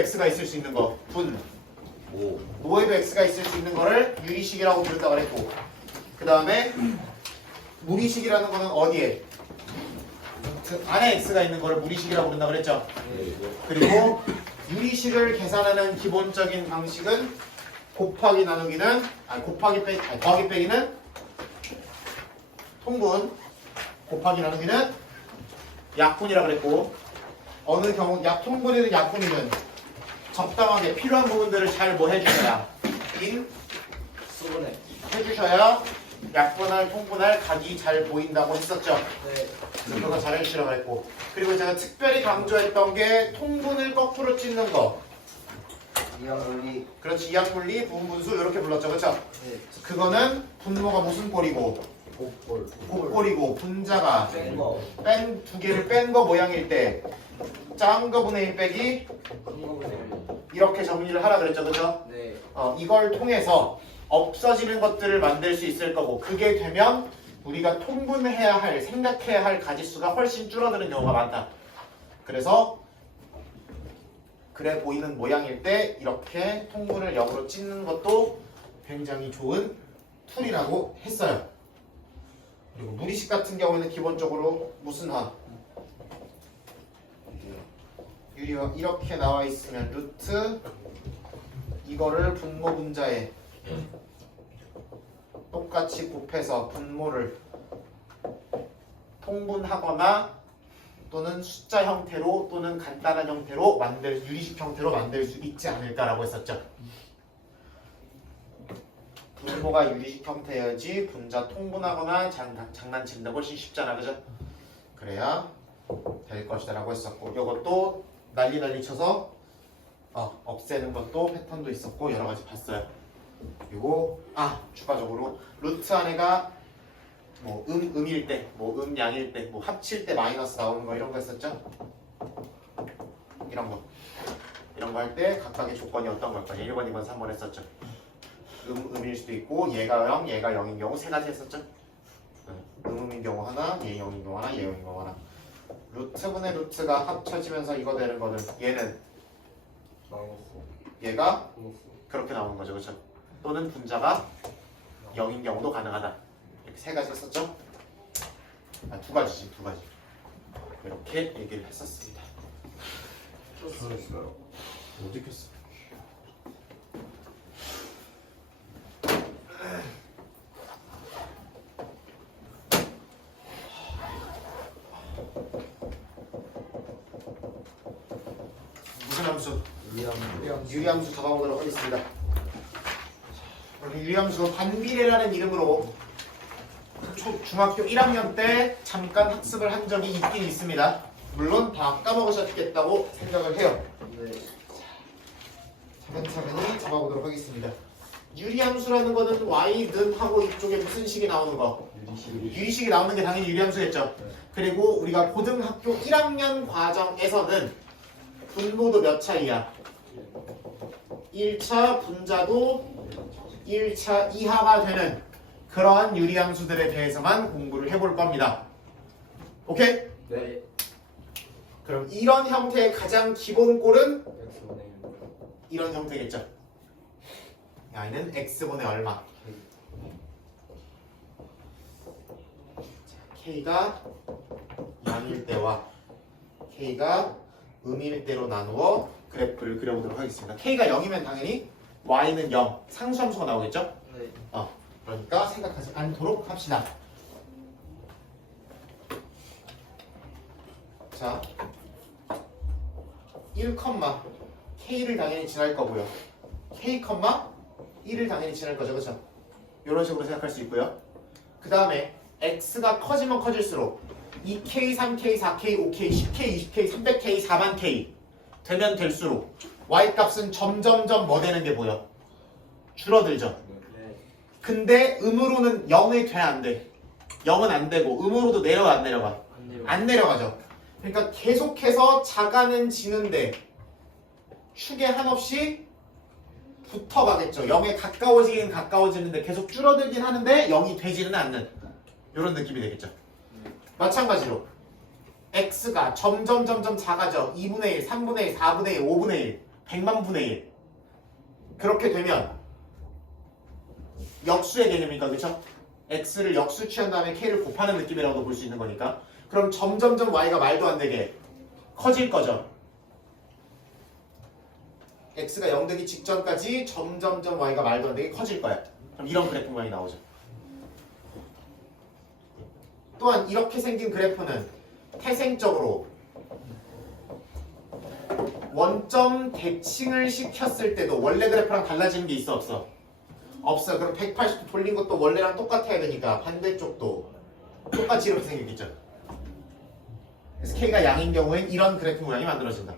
x가 있을 수 있는 거 분. 뭐에도 x가 있을 수 있는 거를 유리식이라고 부른다고 그랬고, 그 다음에 무리식이라는 거는 어디에? 그 안에 x가 있는 거를 무리식이라고 부른다고 그랬죠. 그리고 유리식을 계산하는 기본적인 방식은 곱하기 나누기는 더하기 빼기는 통분, 곱하기 나누기는 약분이라 그랬고, 어느 경우 통분이든 약분이든 적당하게 필요한 부분들을 잘 뭐 해주셔야 수분해. 해주셔야 약분할 통분할 각이 잘 보인다고 했었죠. 네. 그거 잘 해주시라고 했고, 그리고 제가 특별히 강조했던 게 통분을 거꾸로 찢는 거. 이항물리. 그렇지, 이항분리, 부분분수 이렇게 불렀죠, 그렇죠? 네. 그거는 분모가 무슨 꼴이고 곱골. 곱꼴이고 분자가 뺀 거. 두 개를 뺀 거 모양일 때 작은 거분의 1 빼기 큰 거분의 1. 이렇게 정리를 하라 그랬죠, 그렇죠? 네. 이걸 통해서 없어지는 것들을 만들 수 있을 거고, 그게 되면 우리가 통분해야 할, 생각해야 할 가지수가 훨씬 줄어드는 경우가 많다. 그래서 그래 보이는 모양일 때 이렇게 통분을 역으로 찢는 것도 굉장히 좋은 툴이라고 했어요. 그리고 무리식 같은 경우에는 기본적으로 무슨 하? 유리가 이렇게 나와 있으면 루트 이거를 분모 분자에 똑같이 곱해서 분모를 통분하거나 또는 숫자 형태로 또는 간단한 형태로 유리식 형태로 만들 수 있지 않을까라고 했었죠. 분모가 유리식 형태여야지 분자 통분하거나 장난치는데 훨씬 쉽잖아, 그죠? 그래야 될 것이다 라고 했었고, 이것도 난리 쳐서 없애는 것도 패턴도 있었고 여러 가지 봤어요. 그리고 추가적으로 루트 안에가 뭐 음일 때, 뭐 양일 때, 뭐 합칠 때 마이너스 나오는 거 이런 거 했었죠? 이런 거 할 때 각각의 조건이 어떤 걸까요? 1번, 2번, 3번 했었죠. 음일 수도 있고 얘가 0, 얘가 0인 경우 세 가지 했었죠? 음인 경우 하나, 얘 0인 경우 하나, 얘 0인 경우 하나. 루트분의 루트가 합쳐지면서 이거 되는 거는 얘는 얘가 그렇게 나오는 거죠, 그렇죠? 또는 분자가 0인 경우도 가능하다. 이렇게 세 가지 했었죠? 두 가지지, 두 가지. 이렇게 얘기를 했었습니다. 켰어요. 어디 켰어? 무슨 함수? 유리함수 잡아보도록 하겠습니다. 우리 유리함수 반비례라는 이름으로 중학교 1학년 때 잠깐 학습을 한 적이 있긴 있습니다. 물론 다 까먹으셨겠다고 생각을 해요. 네. 차근차근히 잡아보도록 하겠습니다. 유리함수라는 거는 y는 하고 이쪽에 무슨 식이 나오는 거? 유리식이 나오는 게 당연히 유리함수겠죠. 그리고 우리가 고등학교 1학년 과정에서는 분모도 몇 차이야? 1차 분자도 1차 이하가 되는 그러한 유리함수들에 대해서만 공부를 해볼 겁니다. 오케이? 네. 그럼 이런 형태의 가장 기본 꼴은 X분의 1. 이런 형태겠죠. y는 x분의 얼마? k가 0일 때와 k가 음일 때로 나누어 그래프를 그려보도록 하겠습니다. k가 0이면 당연히 y는 0, 상수함수가 나오겠죠? 네. 그러니까 생각하지 않도록 합시다. 자, 1, k를 당연히 지날 거고요. k, 1을 당연히 지날 거죠, 그렇죠? 이런 식으로 생각할 수 있고요. 그 다음에 x가 커지면 커질수록 2k, 3k, 4k, 5k, 10k, 20k, 300k, 4만k 되면 될수록 y 값은 점점점 뭐 되는 게 보여? 줄어들죠. 네. 근데 음으로는 0이 돼, 안 돼? 0은 안 되고 음으로도 내려가, 안 내려가? 안 내려가죠. 그러니까 계속해서 자가는 지는데 축에 한없이 붙어가겠죠. 0에 가까워지긴 가까워지는데 계속 줄어들긴 하는데 0이 되지는 않는 이런 느낌이 되겠죠. 마찬가지로 x가 점점 작아져. 2분의 1, 3분의 1, 4분의 1, 5분의 1, 100만 분의 1. 그렇게 되면 역수의 개념이니까 그쵸? x를 역수 취한 다음에 k를 곱하는 느낌이라고도 볼 수 있는 거니까 그럼 점점점 y가 말도 안 되게 커질 거죠. x가 0 되기 직전까지 점점점 y가 말도 안 되게 커질 거야. 그럼 이런 그래프 모양이 나오죠. 또한 이렇게 생긴 그래프는 태생적으로 원점 대칭을 시켰을 때도 원래 그래프랑 달라지는 게 있어 없어? 없어. 그럼 180도 돌린 것도 원래랑 똑같아야 되니까 반대쪽도 똑같이 이렇게 생기겠죠. 그래서 K가 양인 경우엔 이런 그래프 모양이 만들어진다.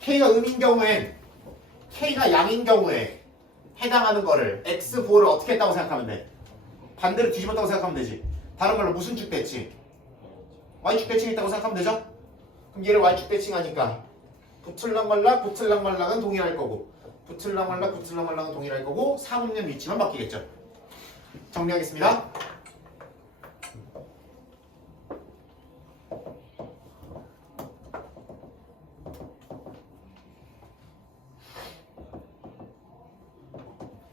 K가 음인 경우엔 K가 양인 경우에 해당하는 거를 X4를 어떻게 했다고 생각하면 돼? 반대로 뒤집었다고 생각하면 되지. 다른 말로 무슨 축 대칭? Y축 대칭 있다고 생각하면 되죠? 그럼 얘를 Y축 대칭하니까 붙을랑말랑 붙을랑말랑은 동일할 거고 붙을랑말랑 붙을랑말랑은 동일할 거고 사분면 위치만 바뀌겠죠. 정리하겠습니다.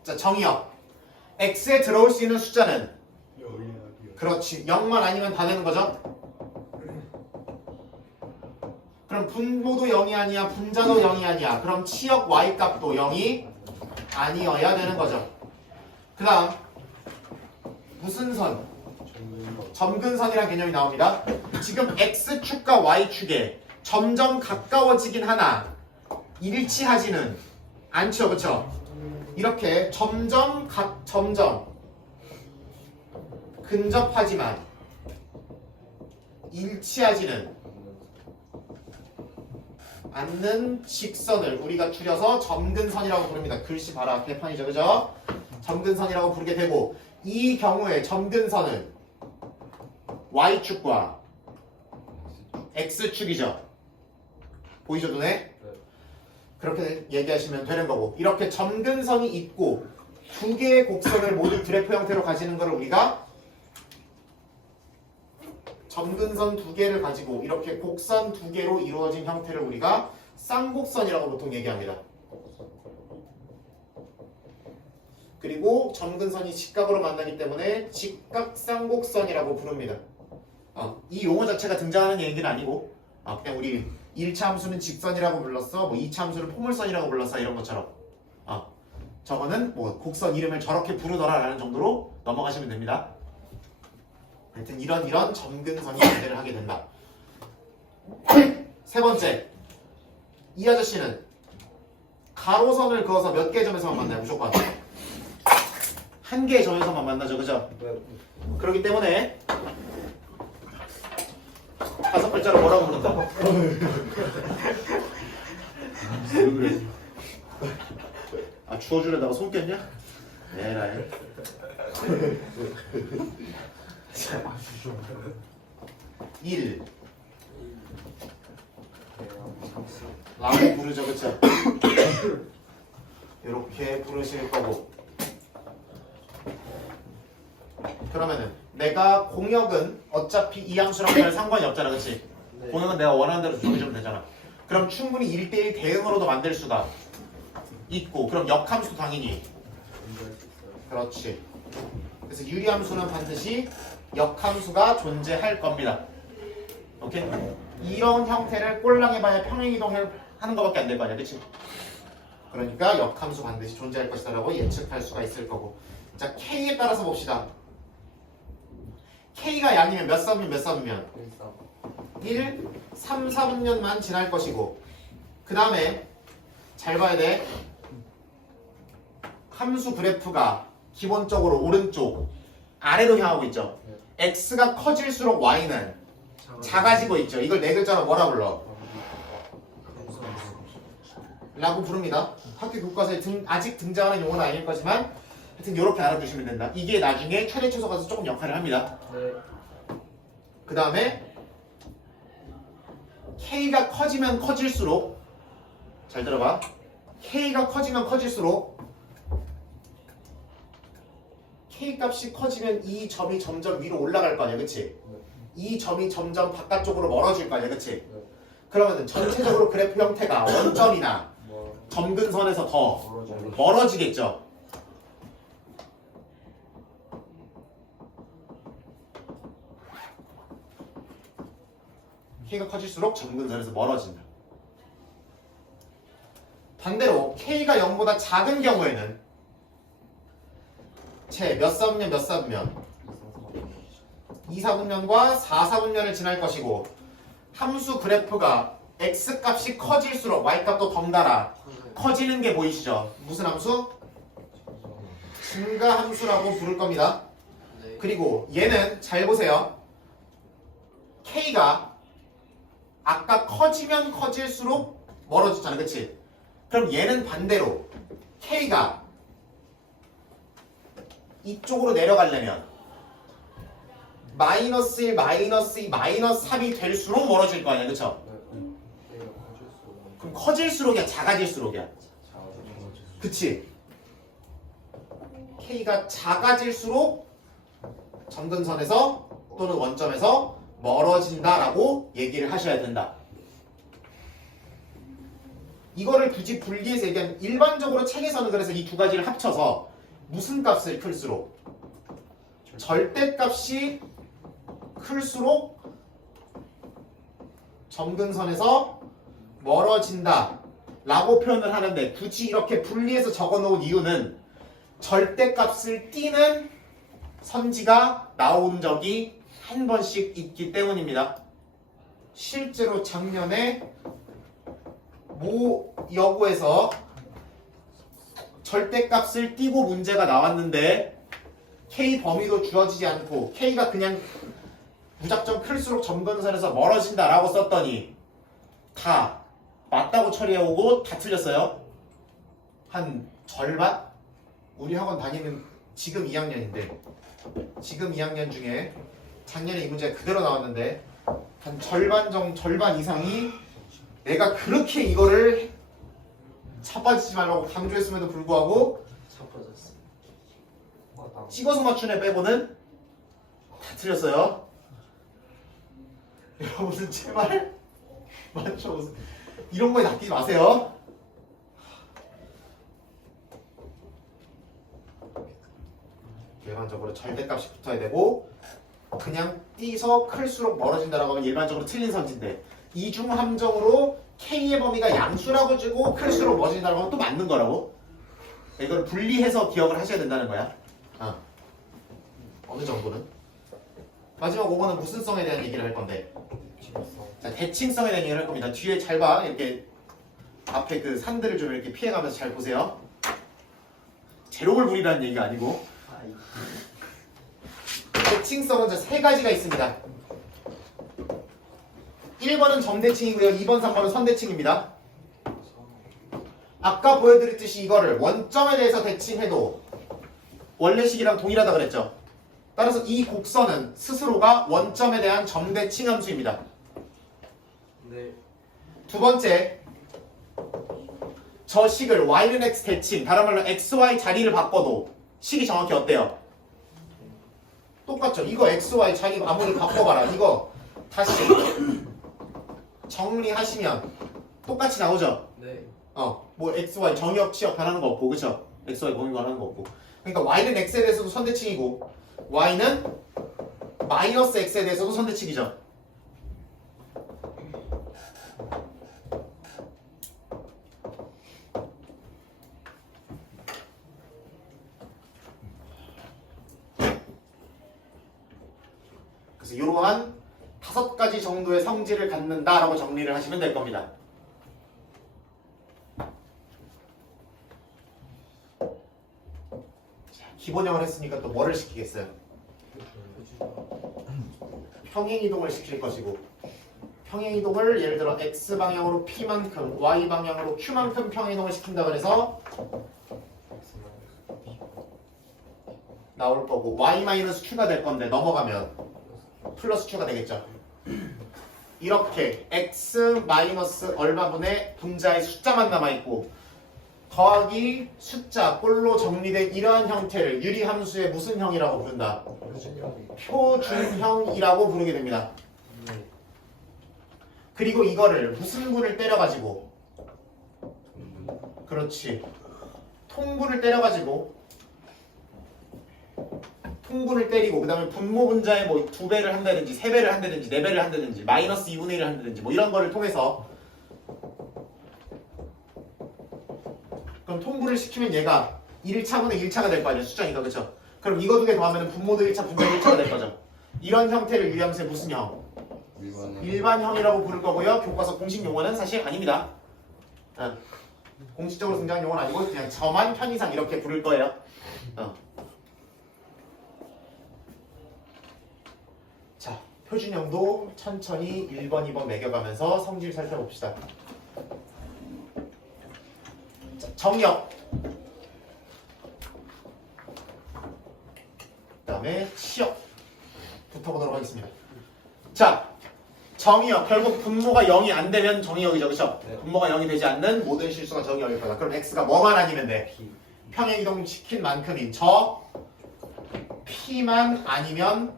자, 정의역. x에 들어올 수 있는 숫자는 그렇지 0만 아니면 다 되는 거죠. 그럼 분모도 0이 아니야 분자도 0이 아니야. 그럼 치역 y값도 0이 아니어야 되는 거죠. 그 다음 무슨 선? 점근선이라는 개념이 나옵니다. 지금 x축과 y축에 점점 가까워지긴 하나 일치하지는 않죠. 그쵸? 이렇게 점점 근접하지만 일치하지는 않는 직선을 우리가 줄여서 점근선이라고 부릅니다. 글씨 봐라. 개판이죠. 그죠? 점근선이라고 부르게 되고 이 경우에 점근선은 Y축과 X축이죠. 보이죠 눈에? 그렇게 얘기하시면 되는 거고 이렇게 점근선이 있고 두 개의 곡선을 모두 그래프 형태로 가지는 것을 우리가 점근선 두 개를 가지고 이렇게 곡선 두 개로 이루어진 형태를 우리가 쌍곡선이라고 보통 얘기합니다. 그리고 점근선이 직각으로 만나기 때문에 직각쌍곡선이라고 부릅니다. 이 용어 자체가 등장하는 얘기는 아니고 그냥 우리 1차 함수는 직선이라고 불렀어, 뭐 2차 함수는 포물선이라고 불렀어 이런 것처럼 저거는 뭐 곡선 이름을 저렇게 부르더라 라는 정도로 넘어가시면 됩니다. 하여튼 이런 점근선이 존재를 하게 된다. 세 번째, 이 아저씨는 가로선을 그어서 몇 개의 점에서만 만나요? 무조건 한 개의 점에서만 만나죠. 그죠? 그렇기 때문에 5글자로 뭐라고 부른다? 주워주려다가 손 꼈냐? 에라이. 자, 1 라고 부르죠. 그쵸? 이렇게 부르실 거고 그러면은 내가 공역은 어차피 이 함수랑 별 상관이 없잖아. 그치? 네. 공역은 내가 원하는 대로 정해주면 되잖아. 그럼 충분히 1대1 대응으로도 만들 수가 있고 그럼 역함수도 당연히 그렇지. 그래서 유리함수는 반드시 역함수가 존재할 겁니다. 오케이? 이런 형태를 꼴랑해봐야 평행이동하는 것밖에 안 될 거 아니야. 그치? 그러니까 역함수 반드시 존재할 것이다 라고 예측할 수가 있을 거고 자 K에 따라서 봅시다. K가 양이면 몇 삽이면 몇 삽이면 1, 3, 4분면만 지날 것이고 그 다음에 잘 봐야 돼. 함수 그래프가 기본적으로 오른쪽 아래로 향하고 있죠. X가 커질수록 Y는 작아지고 있죠. 이걸 네 글자로 뭐라 불러? 라고 부릅니다. 학교 교과서에 아직 등장하는 용어는 아닐 거지만 하여튼 이렇게 알아두시면 된다. 이게 나중에 최대 최소 가서 조금 역할을 합니다. 네. 그 다음에 K가 커지면 커질수록 잘 들어봐. K가 커지면 커질수록 K 값이 커지면 이 점이 점점 위로 올라갈 거 아니야. 그치? 이 점이 점점 바깥쪽으로 멀어질 거 아니야. 그치? 그러면 전체적으로 그래프 형태가 원점이나 뭐 점근선에서 더 멀어져. 멀어지겠죠. K가 커질수록 점근선에서 멀어진다. 반대로 K가 0보다 작은 경우에는 몇 사분면 몇 사분면 2, 4분면과 4, 4분면을 지날 것이고 함수 그래프가 X값이 커질수록 Y값도 덩달아 커지는 게 보이시죠? 무슨 함수? 증가 함수라고 부를 겁니다. 네. 그리고 얘는 잘 보세요. K가 아까 커지면 커질수록 멀어지잖아. 그치? 그럼 얘는 반대로 K가 이쪽으로 내려가려면 마이너스 1, 마이너스 2, 마이너스 3이 될수록 멀어질 거 아니야. 그쵸? 그럼 커질수록이야? 작아질수록이야? 그치? K가 작아질수록 점근선에서 또는 원점에서 멀어진다라고 얘기를 하셔야 된다. 이거를 굳이 분리해서 얘기하면 일반적으로 책에서는 그래서 이 두 가지를 합쳐서 무슨 값을 클수록 절대값이 클수록 점근선에서 멀어진다 라고 표현을 하는데 굳이 이렇게 분리해서 적어 놓은 이유는 절대값을 띄는 선지가 나온 적이 한 번씩 있기 때문입니다. 실제로 작년에 모 여고에서 절대값을 띄고 문제가 나왔는데 K 범위도 주어지지 않고 K가 그냥 무작정 클수록 점근선에서 멀어진다라고 썼더니 다 맞다고 처리해오고 다 틀렸어요. 한 절반? 우리 학원 다니는 지금 2학년인데 지금 2학년 중에 작년에 이 문제가 그대로 나왔는데 한 절반 이상이 내가 그렇게 이거를 차빠지지 말라고 강조했음에도 불구하고 차퍼졌어. 찍어서 맞춘 애 빼고는 다 틀렸어요. 여러분은 제발 맞춰보세요. 이런 거에 낚이지 마세요. 일반적으로 절대값이 붙어야 되고 그냥 띄서 클수록 멀어진다라고 하면 일반적으로 틀린 선지인데 이중 함정으로 K의 범위가 양수라고 주고 클수록 멀어진다라고 하면 또 맞는 거라고. 이걸 분리해서 기억을 하셔야 된다는 거야. 어느 정도는. 마지막 5번은 무슨 성에 대한 얘기를 할 건데 자, 대칭성에 대한 얘기를 할 겁니다. 뒤에 잘 봐. 이렇게 앞에 그 산들을 좀 이렇게 피해가면서 잘 보세요. 제로를 부리라는 얘기가 아니고 대칭성은 세 가지가 있습니다. 1번은 점대칭이고요. 2번, 3번은 선대칭입니다. 아까 보여드렸듯이 이거를 원점에 대해서 대칭해도 원래식이랑 동일하다 그랬죠. 따라서 이 곡선은 스스로가 원점에 대한 점대칭 함수입니다. 네. 두 번째, 저 식을 y는 x 대칭, 다른 말로 xy 자리를 바꿔도 식이 정확히 어때요? 똑같죠. 이거 xy 자리 아무리 바꿔봐라. 이거 다시 정리하시면 똑같이 나오죠. 네. 뭐 xy 정의역 치역 변하는 거 없고, 그쵸? xy 범위 변하는 거 없고. 그러니까 y는 x에 대해서도 선대칭이고 y는 마이너스 x에 대해서도 선대칭이죠. 그래서 이러한 5가지 정도의 성질을 갖는다라고 정리를 하시면 될 겁니다. 자, 기본형을 했으니까 또 뭐를 시키겠어요? 평행이동을 시킬 것이고 평행이동을 예를 들어 x방향으로 p만큼 y방향으로 q만큼 평행이동을 시킨다 그래서 나올 거고 y-q가 될 건데 넘어가면 플러스 q가 되겠죠. 이렇게 x 마이너스 얼마분의 분자의 숫자만 남아있고 더하기 숫자 꼴로 정리된 이러한 형태를 유리함수의 무슨 형이라고 부른다? 표준형이라고 부르게 됩니다. 그리고 이거를 무슨 분을 때려가지고 그렇지 통분을 때려가지고 통분을 때리고 그 다음에 분모 분자에 뭐 2배를 한다든지 3배를 한다든지 4배를 한다든지 마이너스 2분의 1을 한다든지 뭐 이런 거를 통해서 그럼 통분을 시키면 얘가 1차분의 1차가 될 거 아니야 숫자니까 그쵸? 그럼 이거 두 개 더하면 분모도 1차 분자도 1차가 될 거죠. 이런 형태를 유리함수의 무슨 형? 일반형이라고 부를 거고요. 교과서 공식 용어는 사실 아닙니다. 공식적으로 등장한 용어는 아니고 그냥 저만 편의상 이렇게 부를 거예요. 자, 표준형도 천천히 1번, 2번 매겨가면서 성질 살펴봅시다. 자, 정역. 그 다음에 치역. 붙어보도록 하겠습니다. 자, 정의역. 결국 분모가 0이 안 되면 정의역이죠. 그쵸? 네. 분모가 0이 되지 않는 모든 실수가 정의역일 거다. 그럼 x가 뭐만 아니면 돼? 평행이동 시킨 만큼인 저 p만 아니면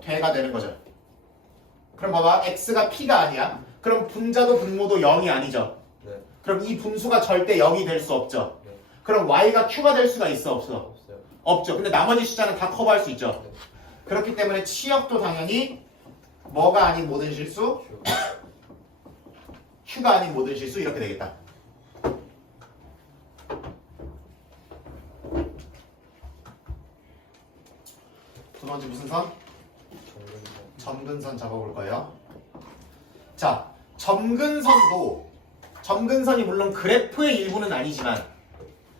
돼가 되는 거죠. 그럼 봐봐. x가 p가 아니야. 그럼 분자도 분모도 0이 아니죠. 네. 그럼 이 분수가 절대 0이 될 수 없죠. 네. 그럼 y가 q가 될 수가 있어 없어? 없어요. 없죠. 근데 나머지 숫자는 다 커버할 수 있죠. 네. 그렇기 때문에 치역도 당연히 뭐가 아닌 모든 실수, q가 아닌 모든 실수 이렇게 되겠다. 두 번째 무슨 선? 점근선 잡아볼 거예요. 자, 점근선이 물론 그래프의 일부는 아니지만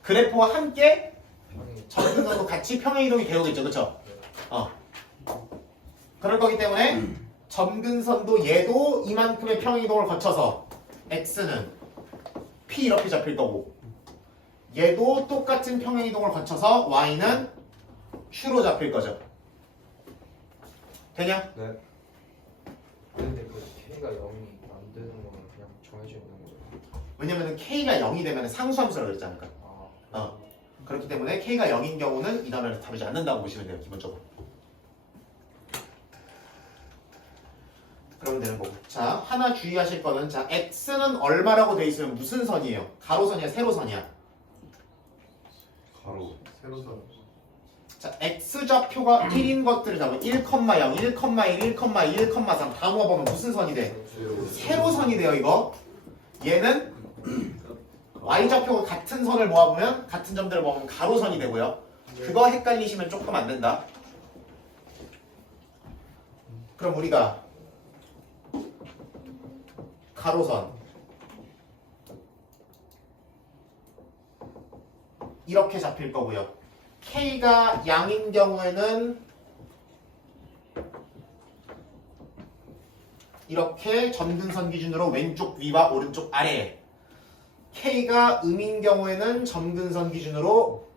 그래프와 함께 점근선도 같이 평행이동이 되오겠죠, 그렇죠? 그럴 거기 때문에 점근선도 얘도 이만큼의 평행이동을 거쳐서 x는 p 이렇게 잡힐 거고 얘도 똑같은 평행이동을 거쳐서 y는 q로 잡힐 거죠. 되냐? 네. 근데 그 K가 0이 안 되는 거는 그냥 정해져 있는 거죠. 왜냐면 k가 0이 되면 상수함수라고 그랬지 않을까? 그렇기 때문에 k가 0인 경우는 이 단어를 답이지 않는다고 보시면 돼요. 기본적으로. 그러면 되는 거고. 자, 하나 주의하실 거는 자, x는 얼마라고 돼 있으면 무슨 선이에요? 가로선이야, 세로선이야? 가로 세로선 자, x좌표가 1인 것들을 잡으면 1,0, 1,1, 1,2, 1,3 다 모아보면 무슨 선이 돼? 세로선이 돼요, 이거. 얘는 y좌표가 같은 선을 모아보면 같은 점들을 모아보면 가로선이 되고요. 그거 헷갈리시면 조금 안 된다. 그럼 우리가 가로선 이렇게 잡힐 거고요. k가 양인 경우에는 이렇게 점근선 기준으로 왼쪽 위와 오른쪽 아래, k가 음인 경우에는 점근선 기준으로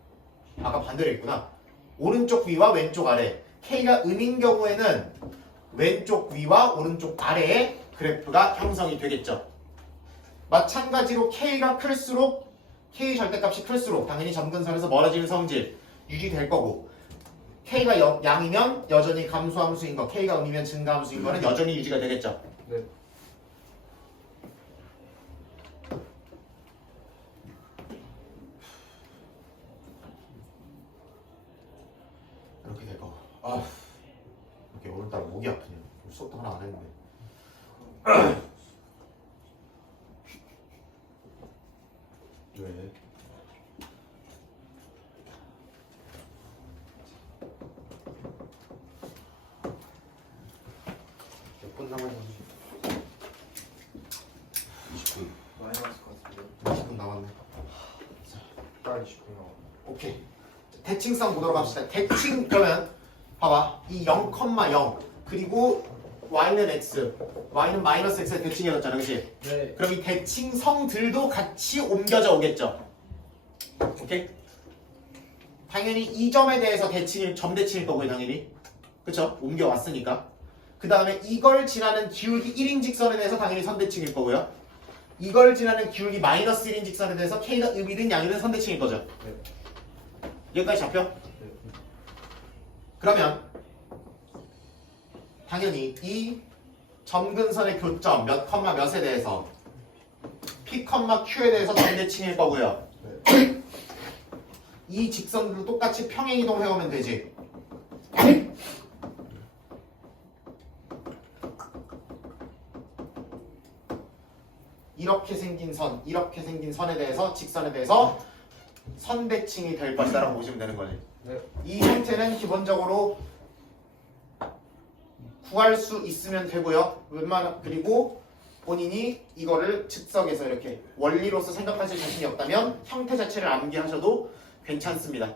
아까 반대로 했구나. 오른쪽 위와 왼쪽 아래. k가 음인 경우에는 왼쪽 위와 오른쪽 아래에 그래프가 형성이 되겠죠. 마찬가지로 k가 클수록 k 절대값이 클수록 당연히 점근선에서 멀어지는 성질 유지될 거고 k가 양이면 여전히 감소함수인 거, k가 음이면 증가함수인 거는 여전히 유지가 되겠죠. 네. 이렇게 될 거고. 이렇게 오늘따라 목이 아프네요. 수업도 하나 안 했는데. 왜? 몇 분 남았는지 20분 많이 남았을 것 같은데. 20분 남았네. 빨리 20분 남았. 오케이. 대칭성 보도록 합시다. 대칭 그러면 봐봐. 이 0,0 그리고 y는 x, y는 마이너스 x의 대칭이었잖아, 그렇지? 네. 그럼 이 대칭성들도 같이 옮겨져 오겠죠. 오케이? 당연히 이 점에 대해서 점대칭일 거고요, 당연히. 그쵸? 옮겨왔으니까. 그 다음에 이걸 지나는 기울기 1인 직선에 대해서 당연히 선대칭일 거고요. 이걸 지나는 기울기 마이너스 1인 직선에 대해서 k가 음이든 양이든 선대칭일 거죠. 네. 여기까지 잡혀? 네. 그러면 당연히 이 점근선의 교점 몇 컴마 몇에 대해서 P 컴마 Q에 대해서 점대칭일 거고요. 이 직선들도 똑같이 평행이동 해오면 되지. 이렇게 생긴 선, 이렇게 생긴 선에 대해서 직선에 대해서 선대칭이 될 것이다라고 보시면 되는 거지. 네. 이 형태는 기본적으로 구할 수 있으면 되고요. 그리고 본인이 이거를 즉석에서 이렇게 원리로서 생각하실 자신이 없다면 형태 자체를 암기하셔도 괜찮습니다.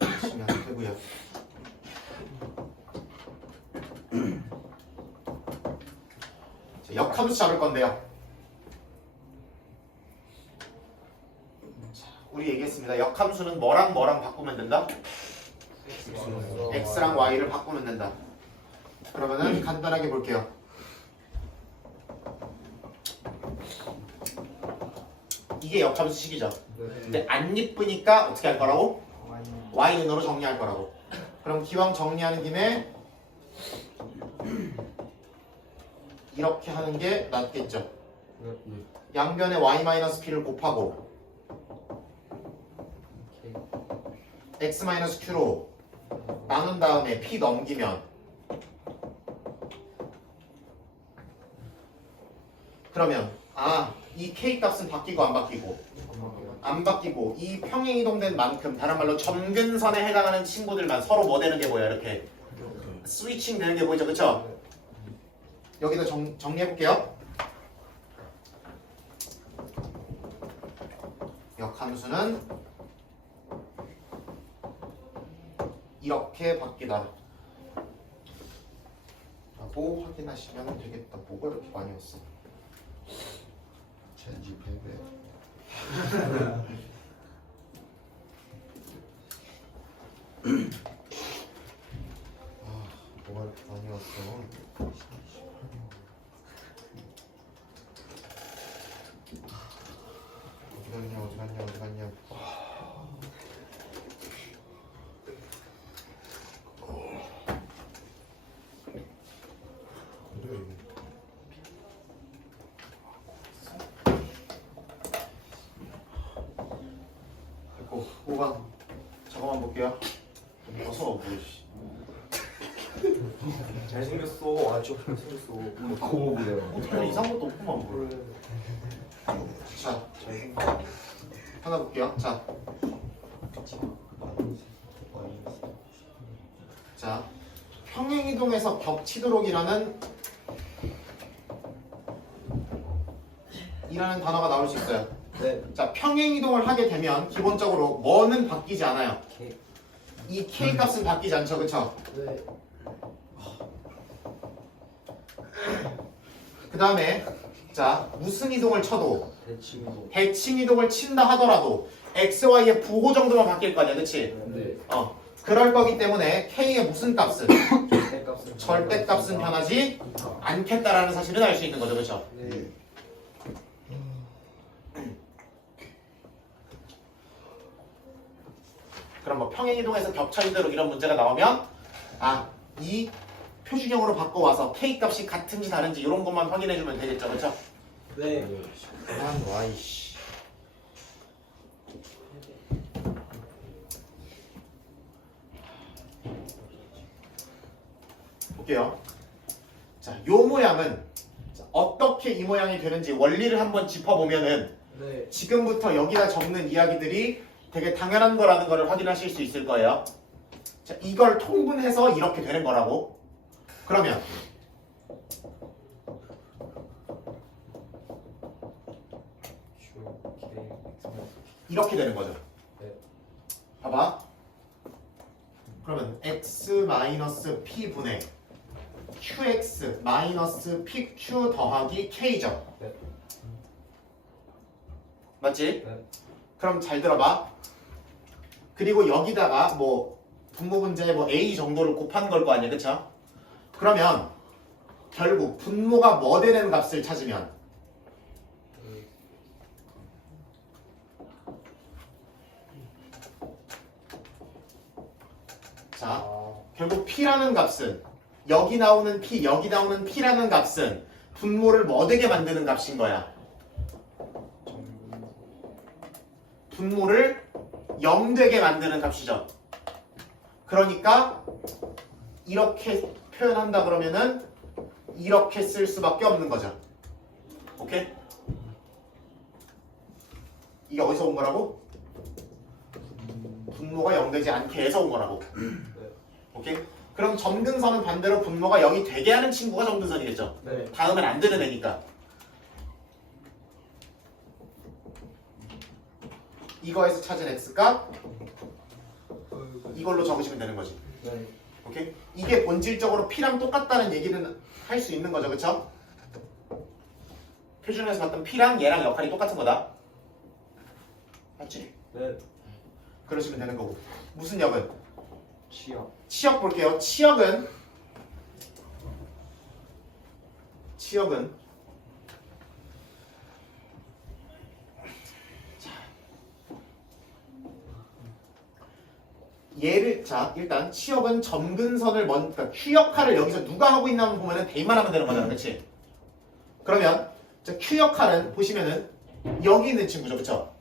하시면 되고요. 역함수 잡을 건데요. 자, 우리 얘기했습니다. 역함수는 뭐랑 뭐랑 바꾸면 된다? x랑 y를 바꾸면 된다. 그러면은 간단하게 볼게요. 이게 역함수식이죠. 근데 안 예쁘니까 어떻게 할 거라고? y는으로 정리할 거라고. 그럼 기왕 정리하는 김에 이렇게 하는 게 낫겠죠. 양변에 y-p를 곱하고 x-q로 나눈 다음에 p 넘기면 그러면 이 k 값은 바뀌고 안 바뀌고? 안 바뀌고 이 평행 이동된 만큼 다른 말로 점근선에 해당하는 친구들만 서로 뭐 되는 게 보여요? 이렇게 스위칭 되는 게 보이죠? 그쵸? 여기다 정리해 볼게요. 역함수는 이렇게 바뀌다 라고 확인하시면 되겠다. 뭐가 이렇게 많이 왔어? 젠지 패배. 뭐가 이렇게 많이 왔어? 어디 갔냐? 됐고, 5번 저거만 볼게요. 좀 벗어 보이시. 잘생겼어. 진짜 잘생겼어. 고무부요. 별 이상한 것도 없구만 뭘. 자, 하나 볼게요. 자, 평행이동에서 겹치도록이라는 단어가 나올 수 있어요. 네. 자, 평행이동을 하게 되면 기본적으로 뭐는 바뀌지 않아요. 이 k 값은 바뀌지 않죠, 그쵸? 네. 그 다음에 자, 무슨 이동을 쳐도 대칭이도. 대칭 이동을 친다 하더라도 x, y의 부호 정도만 바뀔 거 아니야, 그치? 네. 그럴 거기 때문에 k의 무슨 값은? 절대값은 절대값은 변하지 않겠다라는 사실을 알 수 있는 거죠, 그렇죠? 네. 그럼 뭐 평행이동에서 겹쳐지도록 이런 문제가 나오면 이 표준형으로 바꿔와서 k 값이 같은지 다른지 이런 것만 확인해주면 되겠죠, 그렇죠? 네. 와이씨. 볼게요. 자, 요 모양은 어떻게 이 모양이 되는지 원리를 한번 짚어보면은 네. 지금부터 여기다 적는 이야기들이 되게 당연한 거라는 거를 확인하실 수 있을 거예요. 자, 이걸 통분해서 이렇게 되는 거라고. 그러면 이렇게 되는 거죠. 네. 봐봐. 그러면 x-p 분의 qx-pq 더하기 k죠. 네. 맞지? 네. 그럼 잘 들어봐. 그리고 여기다가 뭐 분모 문제에 뭐 a 정도를 곱한 걸 거 아니야, 그쵸? 그러면 결국 분모가 뭐 되는 값을 찾으면 자, P라는 값은 여기 나오는 P, 여기 나오는 P라는 값은 분모를 뭐 되게 만드는 값인 거야? 분모를 0 되게 만드는 값이죠. 그러니까 이렇게 표현한다 그러면은 이렇게 쓸 수밖에 없는 거죠. 오케이? 이게 어디서 온 거라고? 분모가 0 되지 않게 해서 온 거라고. 오케이? 그럼 점근선은 반대로 분모가 0이 되게 하는 친구가 점근선이겠죠. 네. 다음엔 안 되는 애니까. 이거에서 찾은 x값 이걸로 적으시면 되는 거지. 네. 오케이? 이게 본질적으로 P랑 똑같다는 얘기는 할 수 있는 거죠. 그쵸? 표준에서 봤던 P랑 얘랑 역할이 똑같은 거다. 맞지? 네. 그러시면 되는 거고. 무슨 역은? 치역. 치역 볼게요. 치역은 얘를 자 일단 치역은 점근선을 그러니까 Q 역할을 여기서 누가 하고 있나 보면은 대입만 하면 되는 거잖아, 그렇지? 그러면 자, Q 역할은 보시면은 여기 있는 친구죠, 그렇죠?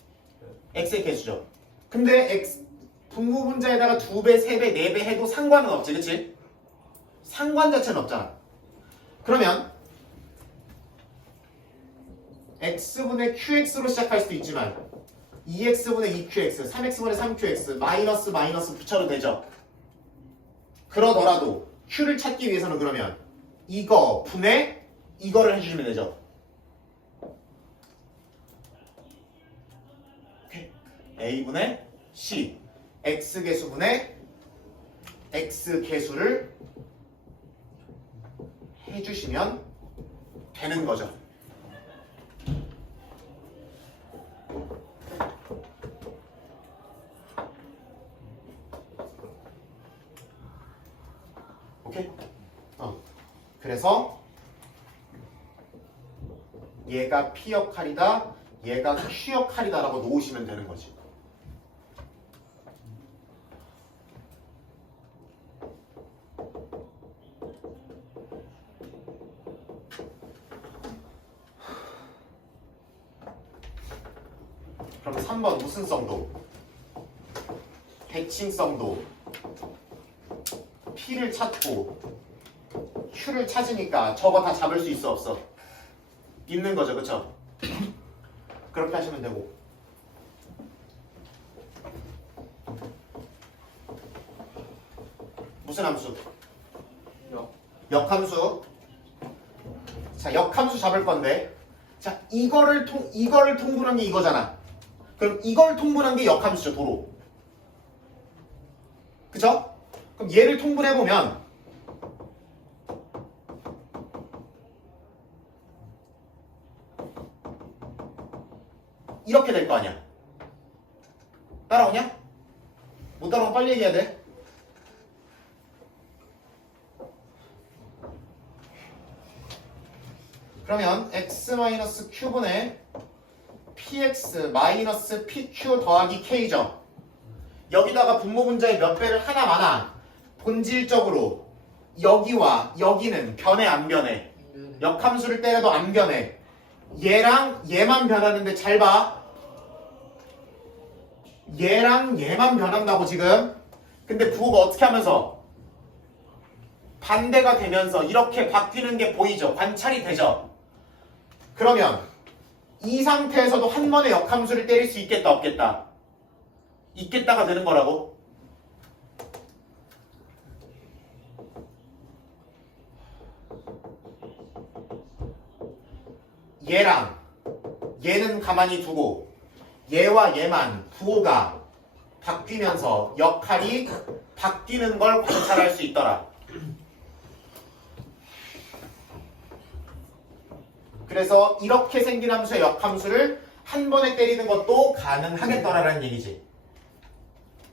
x의 개수죠. 근데 x 분모 분자에다가 2배, 3배, 4배 해도 상관은 없지, 그렇지? 상관 자체는 없잖아. 그러면 x분의 qx로 시작할 수도 있지만 2x분의 2qx, 3x분의 3qx, 마이너스 붙여도 되죠. 그러더라도 q를 찾기 위해서는 그러면 이거 분의 이거를 해주시면 되죠. a분의 c, x개수분의 x개수를 해주시면 되는 거죠. 오케이? 그래서 얘가 P 역할이다, 얘가 Q 역할이다 라고 놓으시면 되는 거지. 그럼 3번 무슨 성도? 대칭성도. P를 찾고 Q를 찾으니까 저거 다 잡을 수 있어 없어? 있는 거죠, 그쵸? 그렇게 하시면 되고. 무슨 함수? 역함수. 자, 역함수 잡을 건데, 자, 이거를 통분한 게 이거잖아. 그럼 이걸 통분한 게 역함수죠, 도로. 그쵸? 그럼 얘를 통분해보면 이렇게 될 거 아니야. 따라오냐? 못 따라오면 빨리 얘기해야 돼. 그러면 x-q분의 px-pq 더하기 k죠. 여기다가 분모 분자의 몇 배를 하나 많아. 본질적으로 여기와 여기는 변해 안 변해? 역함수를 때려도 안 변해. 얘랑 얘만 변하는데 잘 봐. 얘랑 얘만 변한다고 지금. 근데 부호가 어떻게 하면서? 반대가 되면서 이렇게 바뀌는 게 보이죠? 관찰이 되죠? 그러면 이 상태에서도 한 번에 역함수를 때릴 수 있겠다 없겠다? 있겠다가 되는 거라고. 얘랑 얘는 가만히 두고 얘와 얘만 부호가 바뀌면서 역할이 바뀌는 걸 관찰할 수 있더라. 그래서 이렇게 생긴 함수의 역함수를 한 번에 때리는 것도 가능하겠더라라는 얘기지.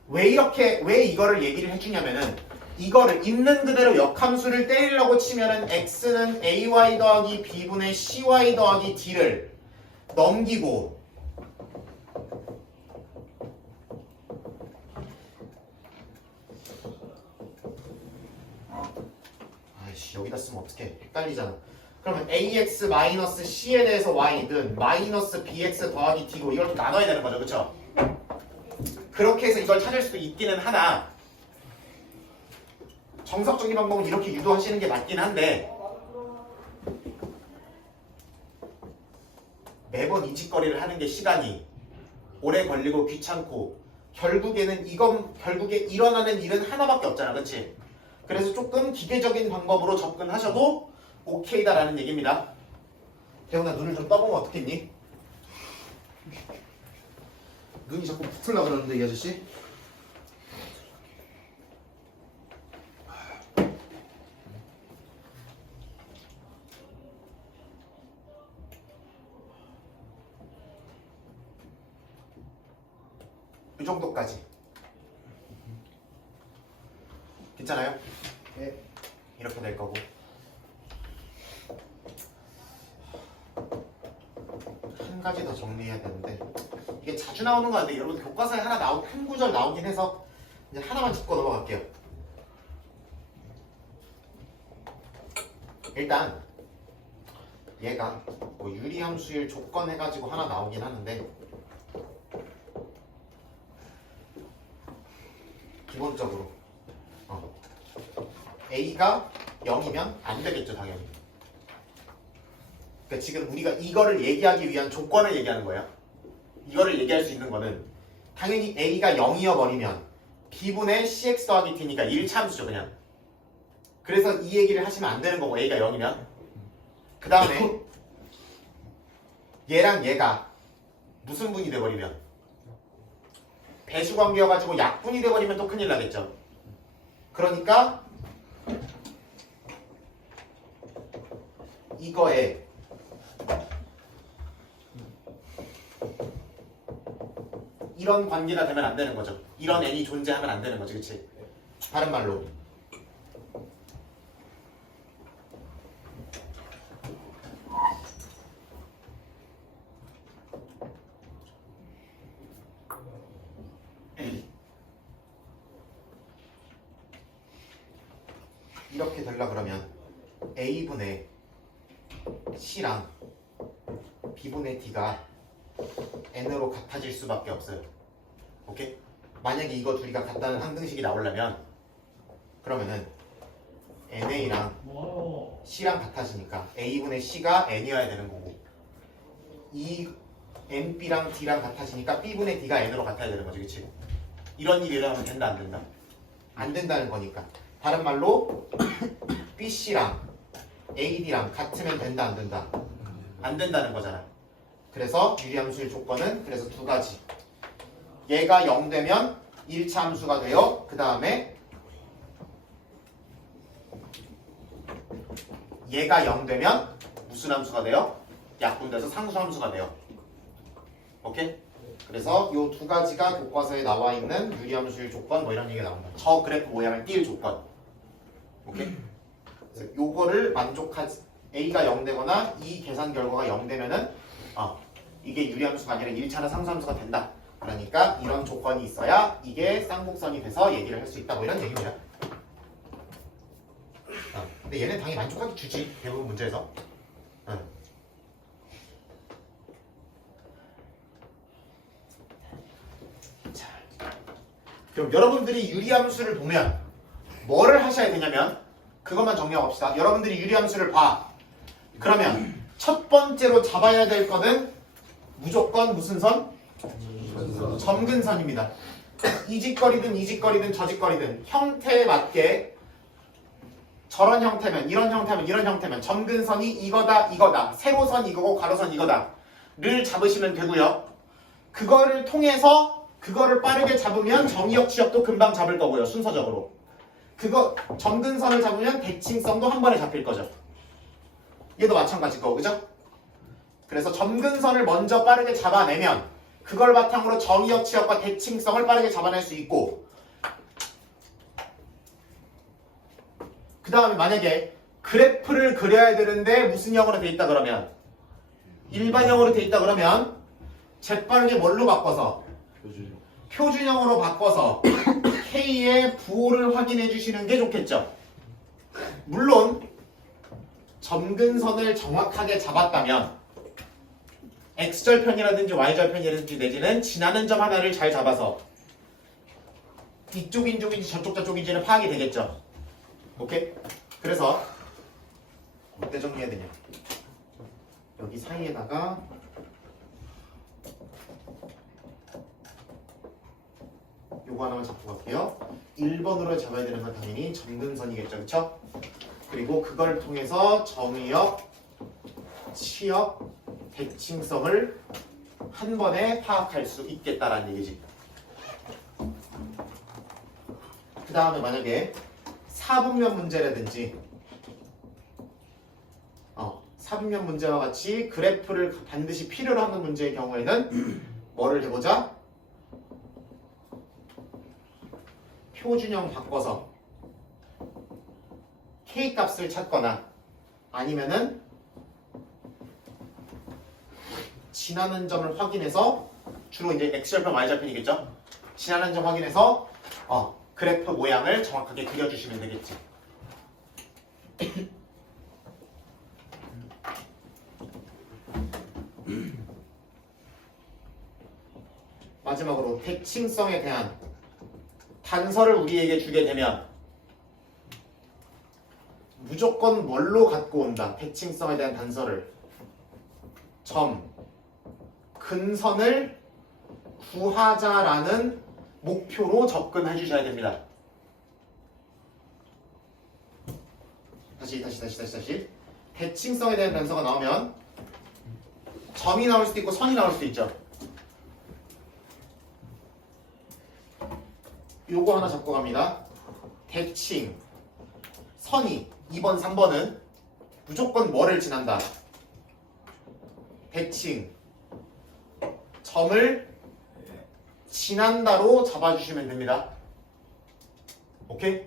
왜 이거를 얘기를 해주냐면은 이거를 있는 그대로 역함수를 때리려고 치면은 x는 ay 더하기 b분의 cy 더하기 d를 넘기고 아씨 여기다 쓰면 어떡해 헷갈리잖아. 그러면 ax-c에 대해서 y는 마이너스 bx 더하기 d고 이걸 또 나눠야 되는 거죠. 그쵸? 그렇게 해서 이걸 찾을 수도 있기는 하나 정석적인 방법은 이렇게 유도하시는 게 맞긴 한데 매번 이 짓거리를 하는 게 시간이 오래 걸리고 귀찮고 결국에 일어나는 일은 하나밖에 없잖아. 그치? 그래서 조금 기계적인 방법으로 접근하셔도 오케이다라는 얘기입니다. 대훈아 눈을 좀 떠보면 어떻겠니? 눈이 자꾸 붙으려고 그러는데 이 아저씨? 이 정도까지 괜찮아요? 네. 이렇게 될 거고 한 가지 더 정리해야 되는데 이게 자주 나오는 거 같은데 여러분 교과서에 한 구절 나오긴 해서 이제 하나만 짚고 넘어갈게요. 일단 얘가 뭐 유리함수일 조건 해가지고 하나 나오긴 하는데 기본적으로 A가 0이면 안 되겠죠 당연히. 그러니까 지금 우리가 이거를 얘기하기 위한 조건을 얘기하는 거예요. 이거를 얘기할 수 있는 거는 당연히 A가 0이어 버리면 B분의 CX 더하기 T니까 1차함수죠 그냥. 그래서 이 얘기를 하시면 안 되는 거고 A가 0이면 그 다음에 얘랑 얘가 무슨 분이 돼버리면 배수관계여가지고 약분이 돼버리면 또 큰일 나겠죠. 그러니까 이거에 이런 관계가 되면 안 되는 거죠. 이런 n이 존재하면 안 되는 거지, 그치? 다른 말로 이렇게 되려 그러면 A분의 C랑 B분의 D가 N으로 같아질 수밖에 없어요. 오케이? 만약에 이거 둘이가 같다는 항등식이 나오려면 그러면은 NA랑 C랑 같아지니까 A분의 C가 N이어야 되는 거고 이 NB랑 D랑 같아지니까 B분의 D가 N으로 같아야 되는 거지, 그치? 이런 일이 일어나면 된다, 안 된다? 안 된다는 거니까. 다른 말로 BC랑 AD랑 같으면 된다, 안 된다? 안 된다는 거잖아. 그래서 유리함수의 조건은 그래서 두 가지. 얘가 0 되면 1차 함수가 돼요. 그 다음에 얘가 0 되면 무슨 함수가 돼요? 약분돼서 상수 함수가 돼요. 오케이? 그래서 이 두 가지가 교과서에 나와 있는 유리함수의 조건 뭐 이런 얘기가 나온다. 저 그래프 모양을 띌 조건. 오케이? 그래서 요거를 만족하지 A가 0 되거나 이 계산 결과가 0 되면은 이게 유리함수가 아니라 1차나 상수함수가 된다. 그러니까 이런 조건이 있어야 이게 쌍곡선이 돼서 얘기를 할 수 있다. 뭐 이런 얘기입니다. 근데 얘는 당연히 만족하기 주지. 대부분 문제에서. 자, 그럼 여러분들이 유리함수를 보면 뭐를 하셔야 되냐면 그것만 정리합시다. 여러분들이 유리함수를 봐. 그러면 첫 번째로 잡아야 될 거는 무조건 무슨 선? 점근선입니다. 이 짓거리든 이 짓거리든 저 짓거리든 형태에 맞게 저런 형태면 이런 형태면 이런 형태면 점근선이 이거다 세로선 이거고 가로선 이거다 를 잡으시면 되고요. 그거를 통해서 그거를 빠르게 잡으면 정의역 취역도 금방 잡을 거고요. 순서적으로 그거 점근선을 잡으면 대칭성도 한 번에 잡힐 거죠. 얘도 마찬가지일 거고, 그죠? 그래서 점근선을 먼저 빠르게 잡아내면 그걸 바탕으로 정의역 취역과 대칭성을 빠르게 잡아낼 수 있고 그 다음에 만약에 그래프를 그려야 되는데 무슨 형으로 돼 있다 그러면 일반형으로 돼 있다 그러면 재빠르게 뭘로 바꿔서 표준형으로 바꿔서 K의 부호를 확인해 주시는 게 좋겠죠. 물론 점근선을 정확하게 잡았다면 x절편이라든지 y절편이라든지 내지는 지나는 점 하나를 잘 잡아서 이쪽인 쪽인지 저쪽인지는 파악이 되겠죠. 오케이? 그래서 어때 정리해야 되냐? 여기 사이에다가 요거 하나만 잡고 갈게요. 1번으로 잡아야 되는 건 당연히 점근선이겠죠. 그쵸? 그리고 그걸 통해서 정의역, 치역, 대칭성을 한 번에 파악할 수 있겠다라는 얘기지. 그 다음에 만약에 사분면 문제라든지 사분면 문제와 같이 그래프를 반드시 필요로 하는 문제의 경우에는 뭐를 해보자? 표준형 바꿔서 K 값을 찾거나 아니면은 지나는 점을 확인해서 주로 이제 X절편, Y절편이겠죠? 지나는 점 확인해서 그래프 모양을 정확하게 그려주시면 되겠지. 마지막으로 대칭성에 대한 단서를 우리에게 주게 되면 무조건 뭘로 갖고 온다. 대칭성에 대한 단서를 점, 근선을 구하자라는 목표로 접근해 주셔야 됩니다. 다시 대칭성에 대한 단서가 나오면 점이 나올 수도 있고 선이 나올 수도 있죠. 요거 하나 잡고 갑니다. 대칭, 선이 2번, 3번은 무조건 뭐를 지난다? 대칭, 점을 지난다로 잡아주시면 됩니다. 오케이?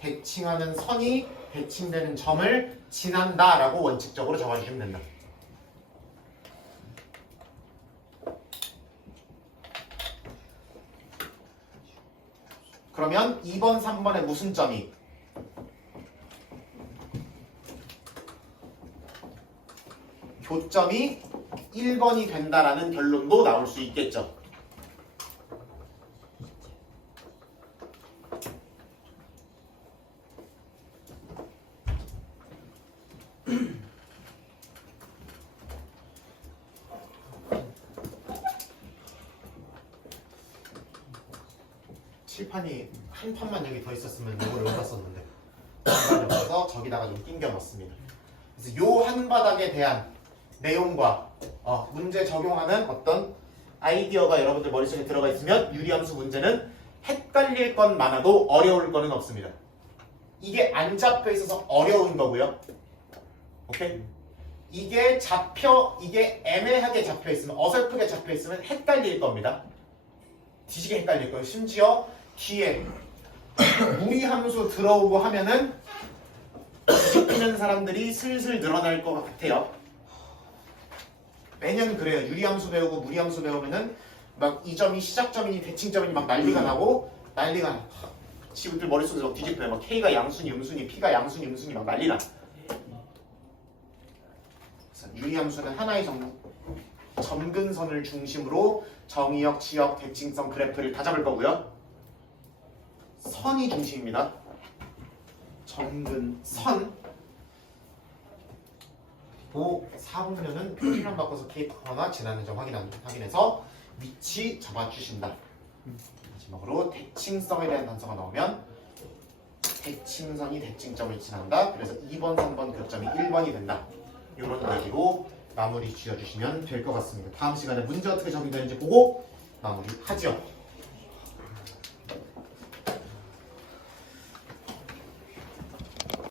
대칭하는 선이 대칭되는 점을 지난다라고 원칙적으로 잡아주시면 된다. 그러면 2번, 3번에 무슨 점이? 교점이 1번이 된다라는 결론도 나올 수 있겠죠. 칠판이 한 판만 여기 더 있었으면 이걸 못 봤었는데 중간에 없어서 저기다가 좀 낑겨 넣습니다. 그래서 요 한 바닥에 대한 내용과 문제 적용하는 어떤 아이디어가 여러분들 머릿속에 들어가 있으면 유리함수 문제는 헷갈릴 건 많아도 어려울 거는 없습니다. 이게 안 잡혀 있어서 어려운 거고요. 오케이? 이게 애매하게 잡혀 있으면, 어설프게 잡혀 있으면 헷갈릴 겁니다. 뒤지게 헷갈릴 거예요. 심지어 뒤에 무리함수 들어오고 하면은 뒤집히는 사람들이 슬슬 늘어날 것 같아요. 매년 그래요. 유리함수 배우고 무리함수 배우면은 막 이 점이 시작점이니 대칭점이니 막 난리가 나고 지구들 머릿속에 막 뒤집혀요. 막 K가 양순이 음순이 P가 양순이 음순이 막 난리 나. 그래서 유리함수는 하나의 점근선을 중심으로 정의역, 치역, 대칭성 그래프를 다 잡을 거고요. 선이 중심입니다. 점근선. 그 사분면은 표준형 바꿔서 K하나 지나는 점 확인해서 위치 잡아주신다. 마지막으로 대칭성에 대한 단서가 나오면 대칭선이 대칭점을 지난다. 그래서 2번, 3번 교점이 1번이 된다. 이런 얘기로 마무리 지어주시면 될 것 같습니다. 다음 시간에 문제 어떻게 적용되는지 보고 마무리하죠.